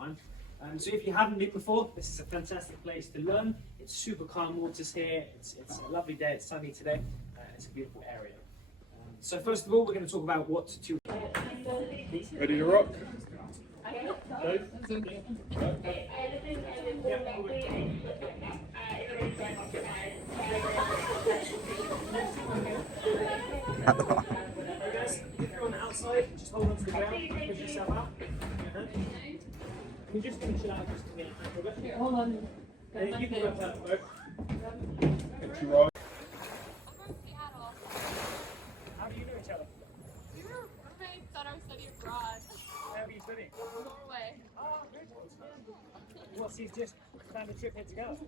time. So if you haven't been before, this is a fantastic place to learn. It's super calm waters here. It's a lovely day. It's sunny today. It's a beautiful area. So first of all, we're going to talk about what to. Ready to rock? Guys, if you're on the outside, just hold on to the ground, push yourself out. Can you just finish it out just a minute? Hold on. You can go that boat. How do you know each other? We were roommates at our study abroad. Where are you studying? Norway. Oh, good. Well, she's just planned a trip here to go.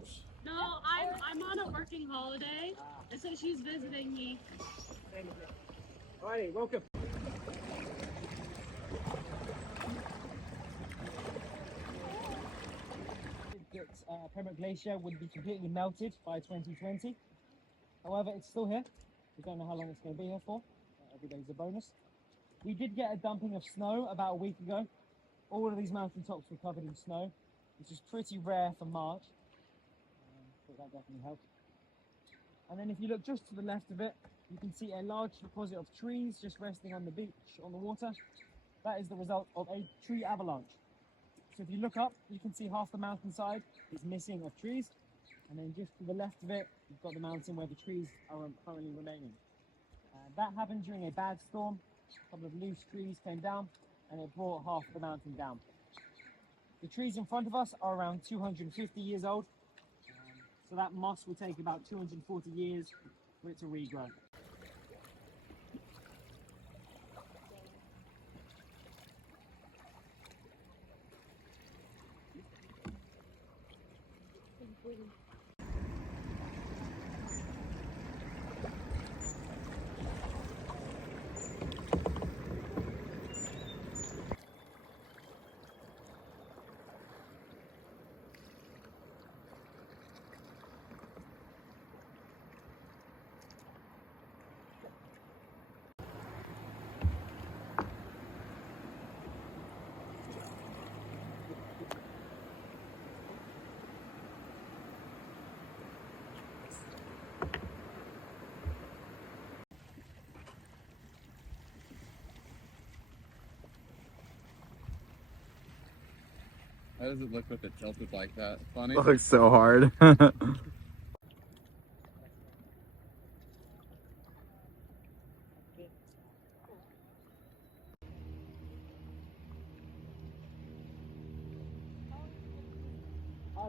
No, I'm on a working holiday, and so she's visiting me. Alrighty, welcome. That Pembroke Glacier would be completely melted by 2020. However, it's still here. We don't know how long it's going to be here for. Every day is a bonus. We did get a dumping of snow about a week ago. All of these mountaintops were covered in snow, which is pretty rare for March. But that definitely helped. And then if you look just to the left of it, you can see a large deposit of trees just resting on the beach, on the water. That is the result of a tree avalanche. So if you look up, you can see half the mountainside is missing of trees. And then just to the left of it, you've got the mountain where the trees are currently remaining. That happened during a bad storm. A couple of loose trees came down and it brought half the mountain down. The trees in front of us are around 250 years old. So that moss will take about 240 years for it to regrow. How does it look with it tilted like that? Funny? Looks so hard. I've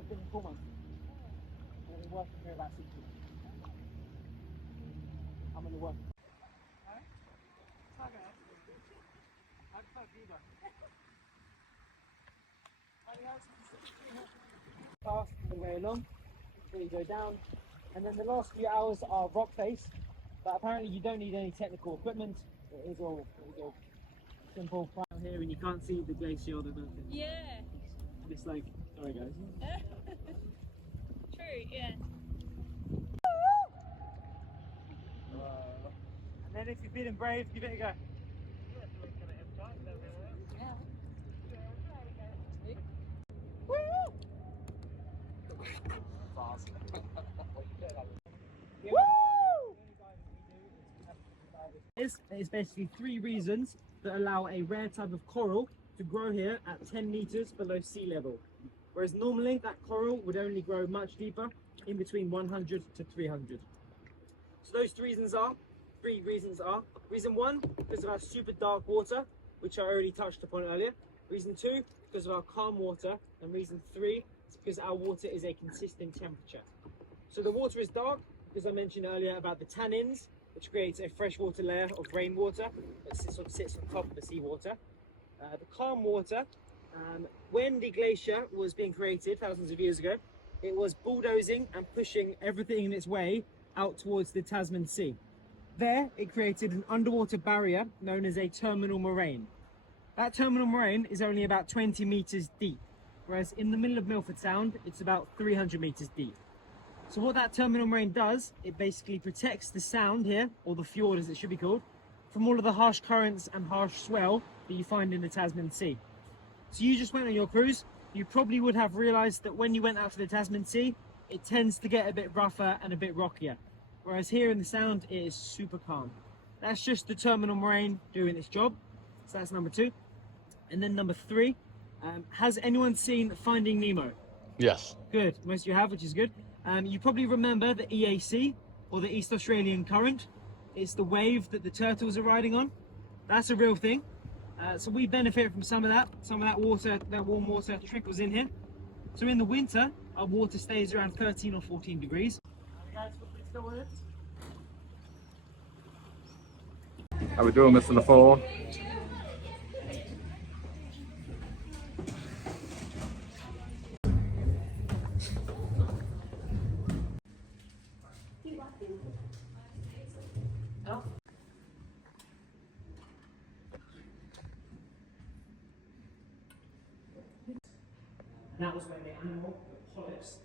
been 4 months. I've been working here about 6 years. I'm in the work. Fast all the way along, before you go down, and then the last few hours are rock face, but apparently you don't need any technical equipment. It is all simple down here, and you can't see the glacier or the mountain. Yeah. It's like, sorry guys. True, yeah. And then if you're feeling brave, give it a go. It's basically 3 reasons that allow a rare type of coral to grow here at 10 meters below sea level. Whereas normally that coral would only grow much deeper, in between 100 to 300. So those 3 reasons are, reason 1, because of our super dark water, which I already touched upon earlier. Reason 2, because of our calm water. And reason 3 is because our water is a consistent temperature. So the water is dark, because I mentioned earlier about the tannins, which creates a freshwater layer of rainwater that sits on top of the seawater. The calm water, when the glacier was being created thousands of years ago, it was bulldozing and pushing everything in its way out towards the Tasman Sea. There, it created an underwater barrier known as a terminal moraine. That terminal moraine is only about 20 meters deep, whereas in the middle of Milford Sound, it's about 300 meters deep. So what that terminal moraine does, it basically protects the sound here, or the fjord as it should be called, from all of the harsh currents and harsh swell that you find in the Tasman Sea. So you just went on your cruise. You probably would have realized that when you went out to the Tasman Sea, it tends to get a bit rougher and a bit rockier. Whereas here in the Sound, it is super calm. That's just the terminal moraine doing its job. So that's number 2. And then number 3, has anyone seen Finding Nemo? Yes. Good, most of you have, which is good. You probably remember the EAC, or the East Australian Current. It's the wave that the turtles are riding on. That's a real thing. So we benefit from some of that. Some of that water, that warm water trickles in here. So in the winter, our water stays around 13 or 14 degrees. How we doing, Mr. LaFour? And that was when the animal, the polyps,